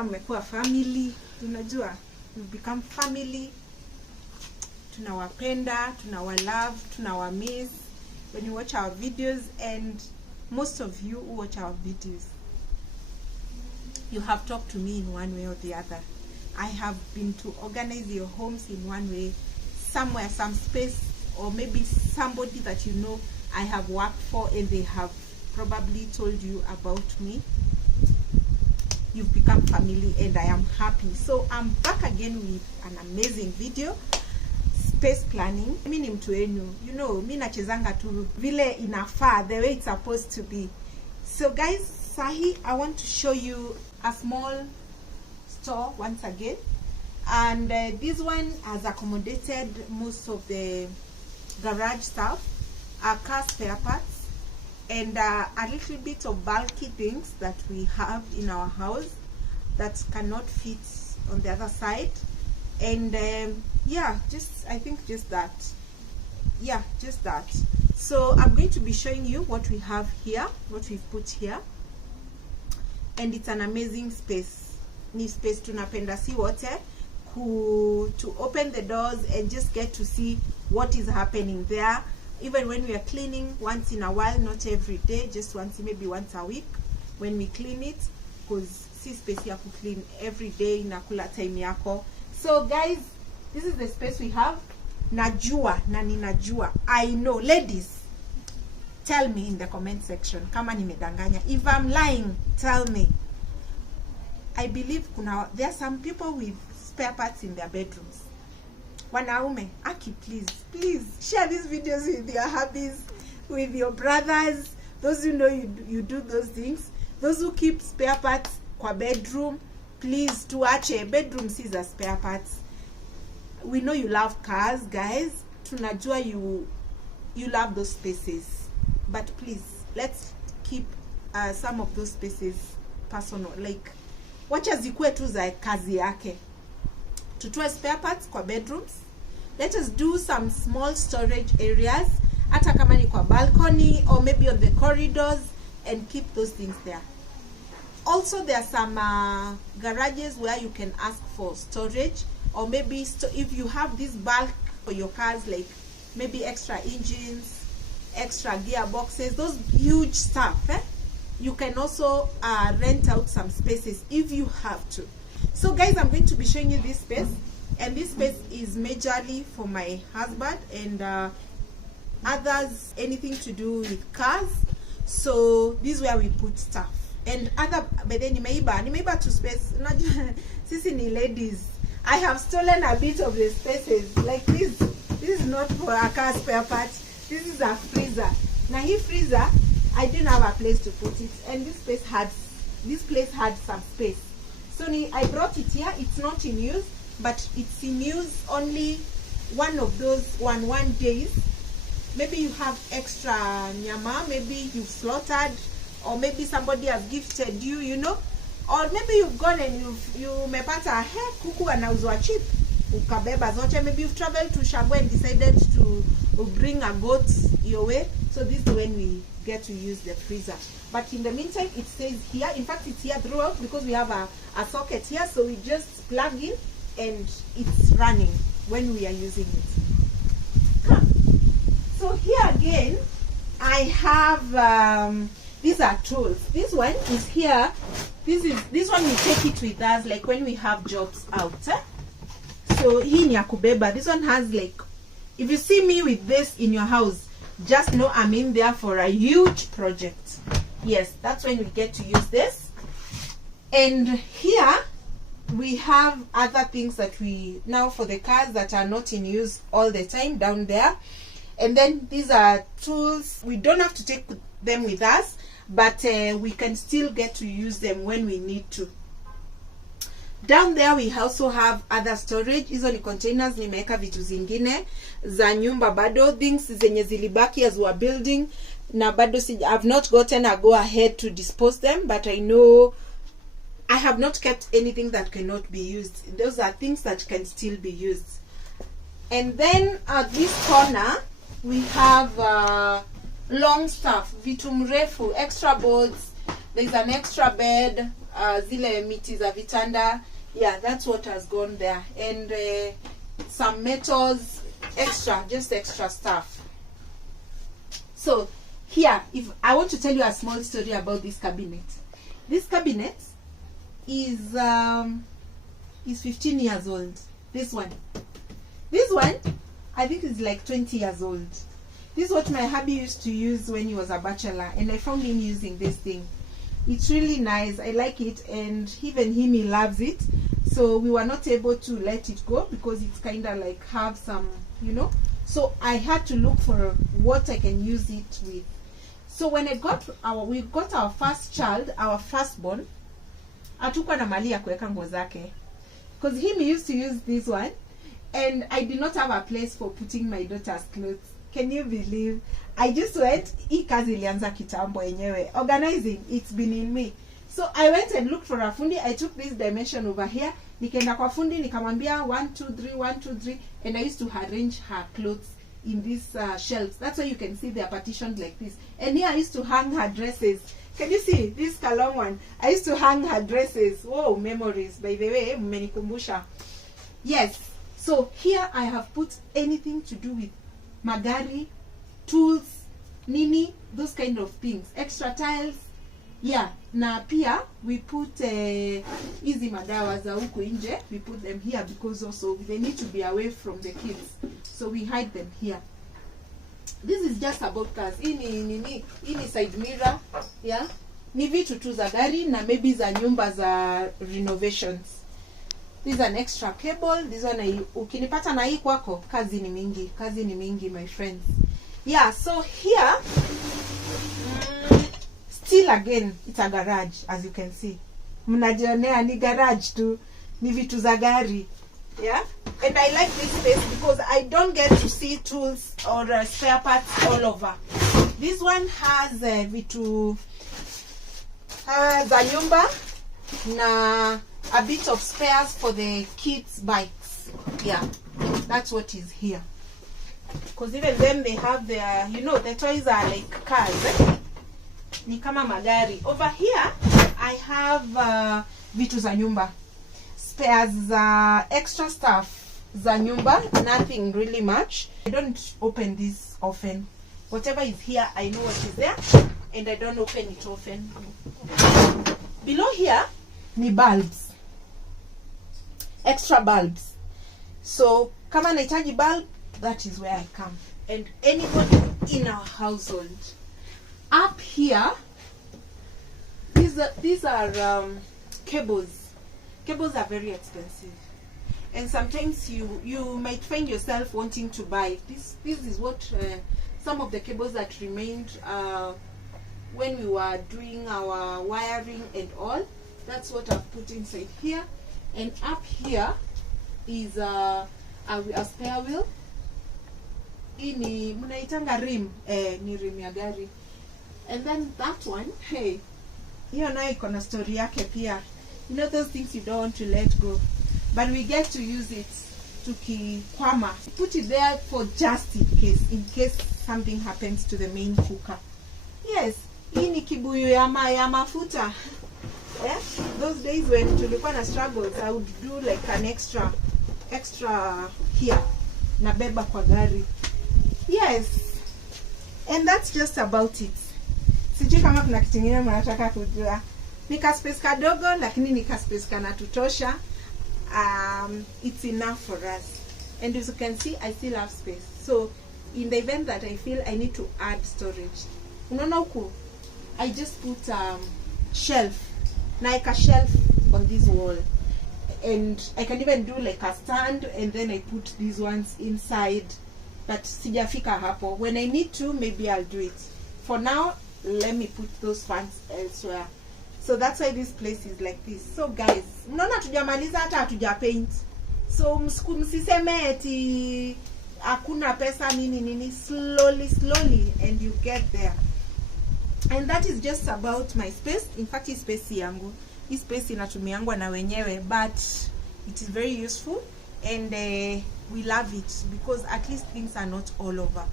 Mmekuwa family, tunajua we become family. Tunawapenda, tunawalove, tunawamiss when you watch our videos, and most of you who watch our videos, you have talked to me in one way or the other. I have been to organize your homes in one way, somewhere, some space, or maybe somebody that you know I have worked for and they have probably told you about me. You've become family and I am happy. So I'm back again with an amazing video, space planning. Mimi ni mtu wenu, you know, mimi nachezanga tu vile inafaa, the way it's supposed to be. So guys, sahi I want to show you a small store once again, and this one has accommodated most of the garage stuff, car spare parts, and a little bit of bulky things that we have in our house that cannot fit on the other side. And yeah, I think just that. Yeah, just that. So I'm going to be showing you what we have here, what we've put here, and it's an amazing space. Ni space tunapenda si wote to open the doors and just get to see what is happening there. Even when we are cleaning once in a while, not every day, just once, maybe once a week when we clean it, because si space ya ku clean every day inakula time yako. So guys, this is the space we have. Najua na ninajua, I know. Ladies, tell me in the comment section kama nimedanganya. If I'm lying, tell me. I believe there are some people with spare parts in their bedrooms. Wanaume, Aki, please share these videos with your hubbies, with your brothers, those who know you do those things, those who keep spare parts kwa bedroom. Please, tuache bedroom sees a spare parts. We know you love cars, guys. Tunajua you love those spaces, but please, let's keep some of those spaces personal. Like, wacha zikuwe tu za kazi yake. Tutoe spare parts kwa bedrooms. Let us do some small storage areas, hata kama ni kwa balcony or maybe on the corridors, and keep those things there. Also, there are some garages where you can ask for storage, or maybe if you have this bulk for your cars, like maybe extra engines, extra gearboxes, those huge stuff, you can also rent out some spaces if you have to. So guys, I'm going to be showing you this space, and this space is majorly for my husband and others, anything to do with cars. So this is where we put stuff. And other, but then nimeiba to space. Sisi ni ladies, I have stolen a bit of the spaces. Like this is not for a car spare part. This is a freezer. Now hii freezer, I didn't have a place to put it, and this place had some space. So I brought it here. It's not in use, but it's in use only one of those one days. Maybe you have extra nyama, maybe you've slaughtered, or maybe somebody has gifted you, you know, or maybe you've gone and you mepata kuku anauzwa cheap, ukabeba zote. Maybe you've traveled to Shabu and decided to bring a goat your way. So this is when we get to use the freezer. But in the meantime, it stays here. In fact, it's here throughout because we have a socket here. So we just plug in and it's running when we are using it. So here again, I have these are tools. This one is here. This one we take it with us like when we have jobs out. So hii ni ya kubeba. This one has like, if you see me with this in your house, just know I'm in there for a huge project. Yes, that's when we get to use this. And here we have other things that we now for the cars that are not in use all the time down there. And then these are tools. We don't have to take them with us, but we can still get to use them when we need to. Down there we also have other storage. Hizo ni containers, nimeweka vitu zingine za nyumba bado, things zenye zilibaki as we are building na bado I've not gotten a go ahead to dispose them, but I know I have not kept anything that cannot be used. Those are things that can still be used. And then at this corner we have long stuff, vitu mrefu, extra boards. There's an extra bed, zile miti za vitanda. Yeah, that's what has gone there. And some metals, extra, just extra stuff. So here, if I want to tell you a small story about this cabinet. This cabinet is 15 years old. This one, I think is like 20 years old. This is what my hubby used to use when he was a bachelor, and I found him using this thing. It's really nice. I like it, and even him, he loves it. So we were not able to let it go because it's kind of like have some, you know. So I had to look for what I can use it with. So when we got our first child, our firstborn, hatukuwa na mali ya kuweka nguo zake, because him used to use this one, and I did not have a place for putting my daughter's clothes. Can you believe? I just went, hii kazi ilianza kitambo yenyewe. Organizing, it's been in me. So I went and looked for a fundi. I took this dimension over here. Nikaenda kwa fundi, nikamwambia 1, 2, 3, 1, 2, 3. And I used to arrange her clothes in these shelves. That's why you can see they are partitioned like this. And here I used to hang her dresses. Can you see this long one? I used to hang her dresses. Whoa, memories. By the way, mmenikumbusha. Yes. So here I have put anything to do with magari, tools, nini, those kind of things, extra tiles. Yeah, na pia we put hizi madawa za huku nje, we put them here because also they need to be away from the kids, so we hide them here. This is just about cars. Hii ni side mirror. Yeah, ni vitu tu za gari na maybe za nyumba za renovations. This is an extra cable. This one, ukinipata na hii kwako, kazi ni mingi my friends. Yeah, so here still again it's a garage, as you can see. Mnajionea ni garage tu, ni vitu za gari. Yeah, and I like this space because I don't get to see tools or spare parts all over. This one has vitu za nyumba na a bit of spares for the kids' bikes. Yeah, that's what is here. Because even them, they have their, you know, the toys are like cars. Ni kama magari. Over here, I have vitu za nyumba. Spares za extra stuff za nyumba. Nothing really much. I don't open this often. Whatever is here, I know what is there. And I don't open it often. Below here, ni bulbs. Extra bulbs. So kama nahitaji bulb, that is where I come. And anybody in our household. Up here, these are cables. Cables are very expensive, and sometimes you might find yourself wanting to buy this. This is what some of the cables that remained when we were doing our wiring and all. That's what I've put inside here. And up here is a spare wheel. Hii ni mnaitanga rim, ni rim ya gari. And then that one, hey, hiyo nayo iko na story yake pia. You know those things you don't want to let go, but we get to use it tukikwama. Put it there for just in case something happens to the main cooker. Yes, hii ni kibuyu ya mafuta. Yeah? Those days when tulikuwa na struggles, I would do like an extra here na beba kwa gari. Yes, and that's just about it. sijui kama kuna kitu kingine mnataka kujua. Ni ka space kadogo lakini ni ka space kanatutosha. It's enough for us. And as you can see, I still have space. So in the event that I feel I need to add storage, unaona huku, I just put shelf, like a shelf on this wall, and I can even do like a stand, and then I put these ones inside. But sijafika hapo. When I need to, maybe I'll do it. For now, let me put those fans elsewhere. So that's why this place is like this. So guys, mnaona tujamaliza hata hatuja paint. So msiseme eti hakuna pesa nini, slowly and you get there. And that is just about my space. In fact, hii space yangu, hii space inatumiangwa na wenyewe, but it is very useful, and we love it because at least things are not all over.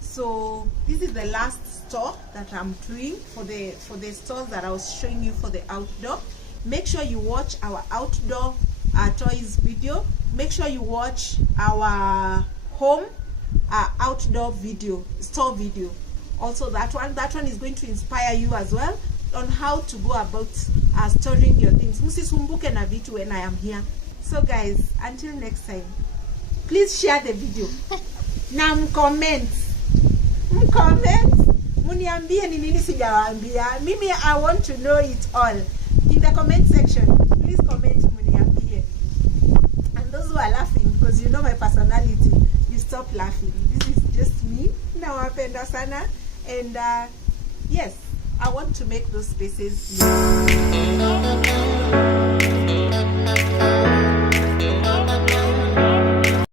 So this is the last store that I'm doing for the stores that I was showing you for the outdoor. Make sure you watch our outdoor toys video. Make sure you watch our home outdoor video, store video. Also that one is going to inspire you as well on how to go about storing your things. Msisumbuke na vitu when I am here. So guys, until next time, please share the video. Na mcomment, muniambie ni nini sijawaambia. Mimi I want to know it all. In the comment section, please comment muniambie. And those who are laughing, because you know my personality, you stop laughing. This is just me. Nawapenda sana. And yes, I want to make those spaces.